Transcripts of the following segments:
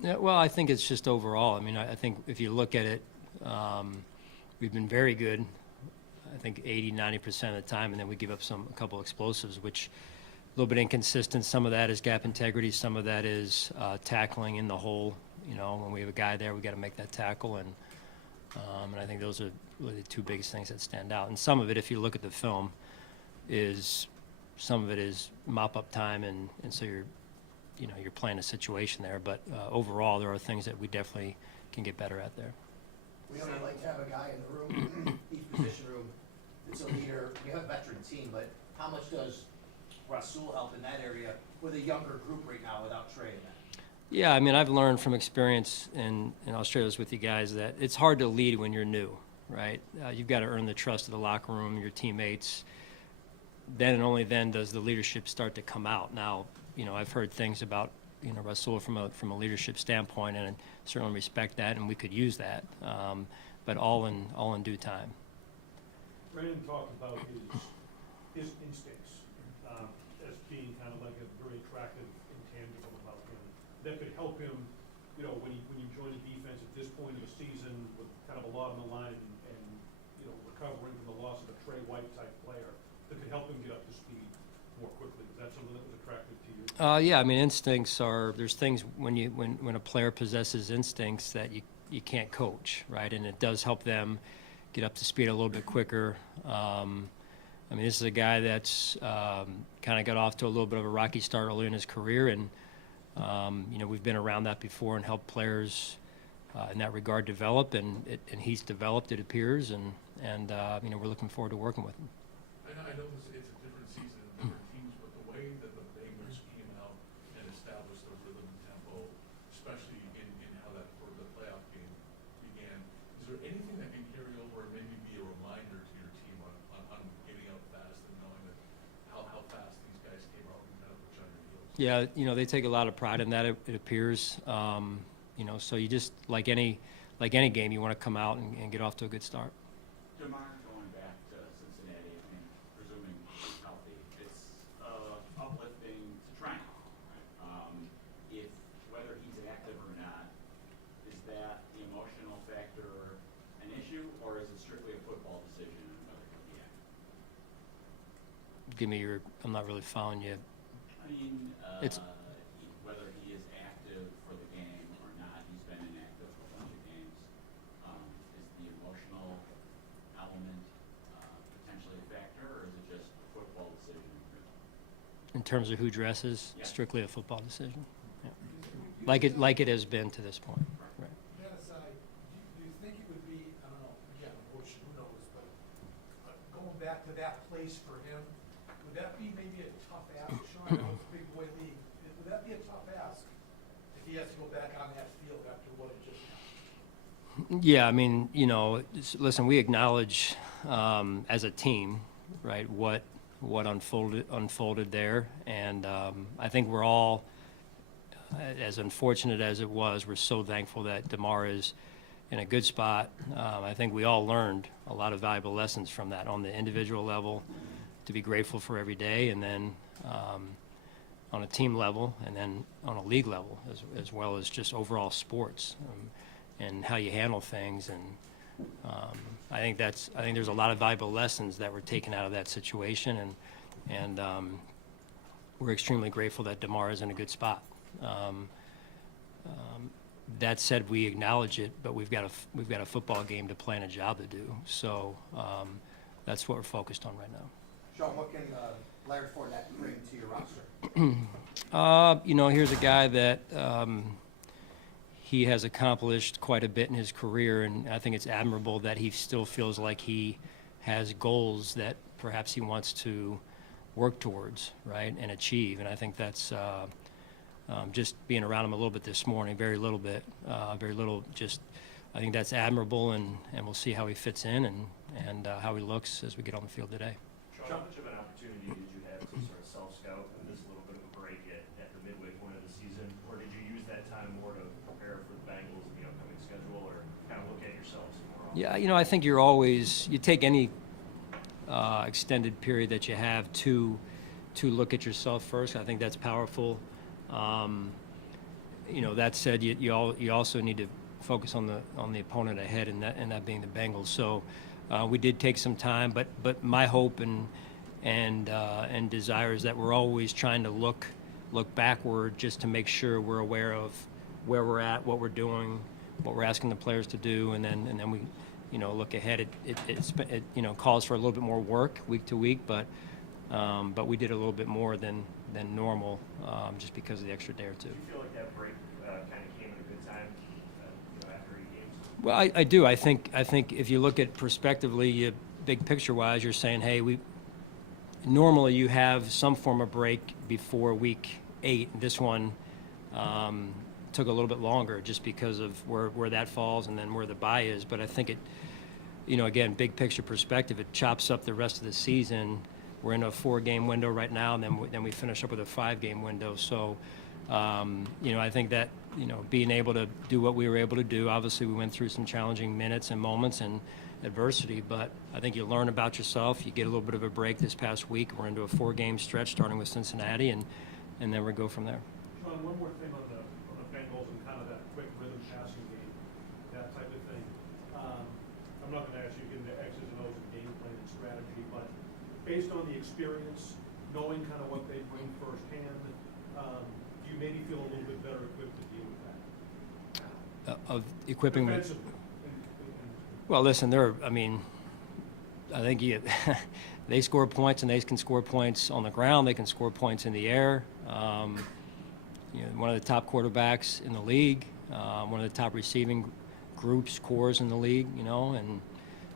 Yeah, well, I think it's just overall. I mean, I think if you look at it, we've been very good. I think 80, 90% of the time, and then we give up a couple explosives, which a little bit inconsistent. Some of that is gap integrity. Some of that is tackling in the hole. You know, when we have a guy there, we got to make that tackle, and I think those are really the two biggest things that stand out. And some of it, if you look at the film, some of it is mop-up time, and so you're playing a situation there. But overall, there are things that we definitely can get better at there. We only like to have a guy in the room, each position room, that's a leader. We have a veteran team, but how much does Rasul help in that area with a younger group right now without Trey in that? Yeah, I mean, I've learned from experience in Australia with you guys that it's hard to lead when you're new, right? You've got to earn the trust of the locker room, your teammates. Then and only then does the leadership start to come out. Now, I've heard things about, Rasul from a leadership standpoint, and I certainly respect that, and we could use that, but all in due time. Brandon talked about his instincts as being kind of like a very attractive intangible about him that could help him, when you join the defense at this point of the season with kind of a lot on the line and recovering from the loss of a Trey White type player that could help him get up to speed more quickly. Is that something that was attractive to you? Yeah, I mean, there's things when a player possesses instincts that you can't coach, right? And it does help them get up to speed a little bit quicker. I mean, this is a guy that's kind of got off to a little bit of a rocky start early in his career, and we've been around that before and helped players in that regard develop, and he's developed, it appears, and we're looking forward to working with him. I know it's a different season and different teams, but the way that the Bengals came out and established the rhythm and tempo, especially in how the playoff game began, is there anything that can carry over and maybe be a reminder to your team on getting out fast and knowing that how fast these guys came out and kind of put you on your heels? Yeah, they take a lot of pride in that, it appears. So you just, like any game, you want to come out and get off to a good start. DeMar, going back to Cincinnati, I mean, presuming he's healthy, it's uplifting to try right? Whether he's active or not, is that the emotional factor an issue, or is it strictly a football decision whether he'll be active? I'm not really following you. I mean, whether he is active for the game or not, he's been inactive for a bunch of games. Is the emotional element potentially a factor, or is it just a football decision? In terms of who dresses, Yeah. Strictly a football decision. Yeah. Like it has been to this point. Right. That aside, do you think it would be, I don't know, again, coach, who knows, but going back to that place for him, would that be maybe a tough ask, Sean? I know it's a big boy league. Would that be a tough ask if he has to go back on that field after what had just happened? Yeah, I mean, listen, we acknowledge as a team, right, what unfolded there, and I think we're all, as unfortunate as it was, we're so thankful that DeMar is in a good spot. I think we all learned a lot of valuable lessons from that on the individual level, to be grateful for every day, and then on a team level, and then on a league level, as well as just overall sports and how you handle things. And I think there's a lot of valuable lessons that were taken out of that situation, and we're extremely grateful that DeMar is in a good spot. That said, we acknowledge it, but we've got a football game to play and a job to do. So that's what we're focused on right now. Sean, what can Laird Fournette bring to your roster? Here's a guy that he has accomplished quite a bit in his career, and I think it's admirable that he still feels like he has goals that perhaps he wants to work towards, right, and achieve. And I think that's just being around him a little bit this morning, very little, just I think that's admirable, and we'll see how he fits in and how he looks as we get on the field today. Sean, how much of an opportunity did you have to sort of self-scout and miss a little bit of a break at the midway point of the season, or did you use that time more to prepare for the Bengals and the upcoming schedule, or kind of look at yourselves more? Yeah, I think you take any extended period that you have to look at yourself first. I think that's powerful. that said, you also need to focus on the opponent ahead, and that being the Bengals. So we did take some time, but my hope and desire is that we're always trying to look backward just to make sure we're aware of where we're at, what we're doing, what we're asking the players to do, and then we look ahead. It calls for a little bit more work week to week, but we did a little bit more than normal just because of the extra day or two. Do you feel like that break kind of came at a good time, after 8 games? Well, I do. I think if you look at prospectively, big picture wise, you're saying, hey, normally you have some form of break before week 8. This one took a little bit longer just because of where that falls and then where the bye is. But I think it, again, big picture perspective, it chops up the rest of the season. We're in a 4-game window right now, and then we finish up with a 5-game window. So, I think that, being able to do what we were able to do, obviously we went through some challenging minutes and moments and adversity, but I think you learn about yourself. You get a little bit of a break this past week. We're into a 4-game stretch starting with Cincinnati, and then we go from there. Sean, one more thing on the Bengals and kind of that quick rhythm passing game, that type of thing. I'm not going to ask you to get into X's and O's and game plan and strategy, but based on the experience, knowing kind of what they bring firsthand, do you maybe feel a little bit better equipped to deal with that? Of equipping me. Defensively. Well, listen, I think they score points, and they can score points on the ground. They can score points in the air. One of the top quarterbacks in the league, one of the top receiving cores in the league, and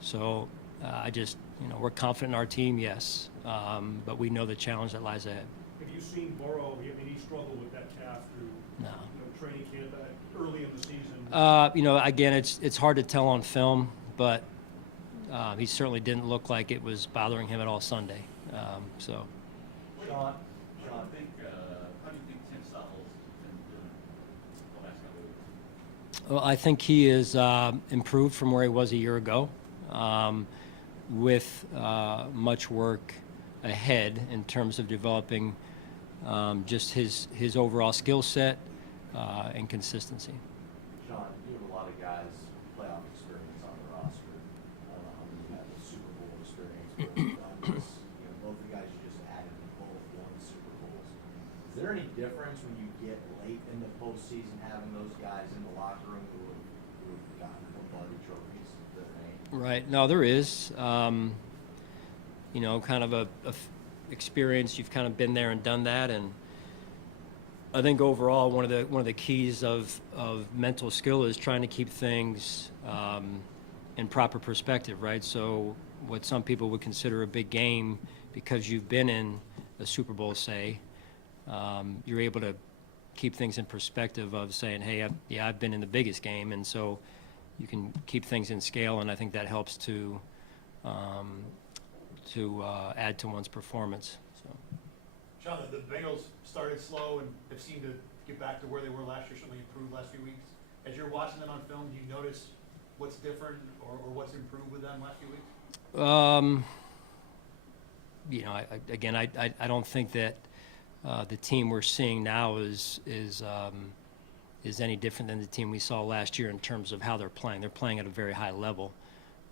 so I just, we're confident in our team, yes, but we know the challenge that lies ahead. Have you seen Burrow? He struggled with that calf through training camp early in the season. Again, it's hard to tell on film, but he certainly didn't look like it was bothering him at all Sunday. So. Sean, how do you think Tim Staffel's been doing the last couple of weeks? Well, I think he is improved from where he was a year ago, with much work ahead in terms of developing just his overall skill set and consistency. Sean, you have a lot of guys playoff experience on the roster. I don't know how many have the Super Bowl experience, but both the guys you just added both won Super Bowls. Is there any difference when you get late in the postseason having those guys in the locker room who've gotten Lombardi trophies to their name? Right. No, there is. Kind of a experience. You've kind of been there and done that, and I think overall one of the keys of mental skill is trying to keep things in proper perspective, right? So what some people would consider a big game, because you've been in a Super Bowl, say, you're able to keep things in perspective of saying, hey, I've been in the biggest game, and so you can keep things in scale, and I think that helps to add to one's performance. So. Sean, the Bengals started slow and have seemed to get back to where they were last year, certainly improved last few weeks. As you're watching them on film, do you notice what's different or what's improved with them last few weeks? I don't think that the team we're seeing now is any different than the team we saw last year in terms of how they're playing. They're playing at a very high level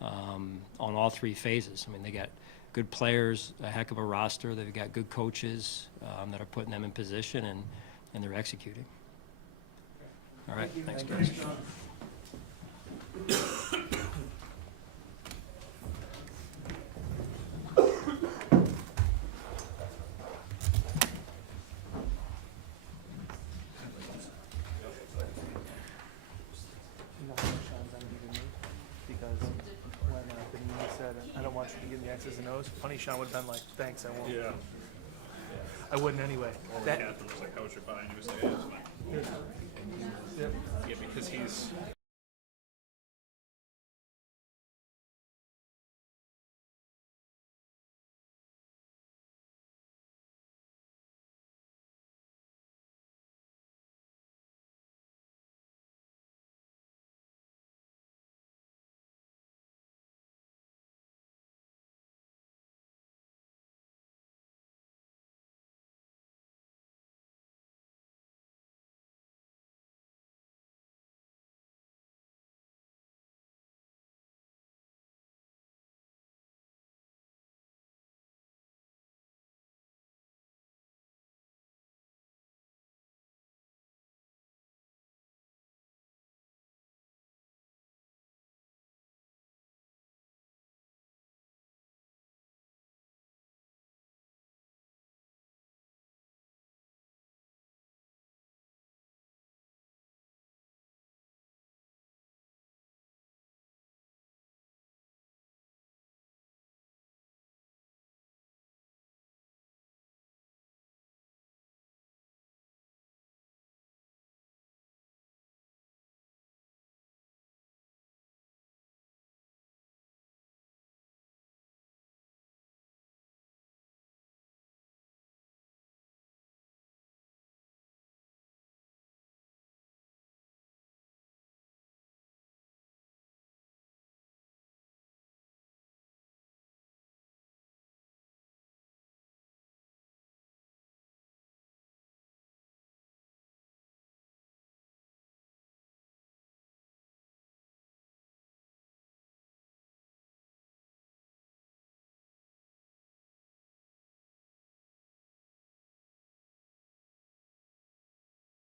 on all 3 phases. I mean, they got good players, a heck of a roster. They've got good coaches that are putting them in position, and they're executing. All right, thanks, guys. Because when the meeting said, I don't want you to give me X's and O's, funny Sean would have been like, thanks, I won't. Yeah. I wouldn't anyway. Catherine was like, how was your behind you? Say, yeah, it's fine. Yep. Yeah, because he's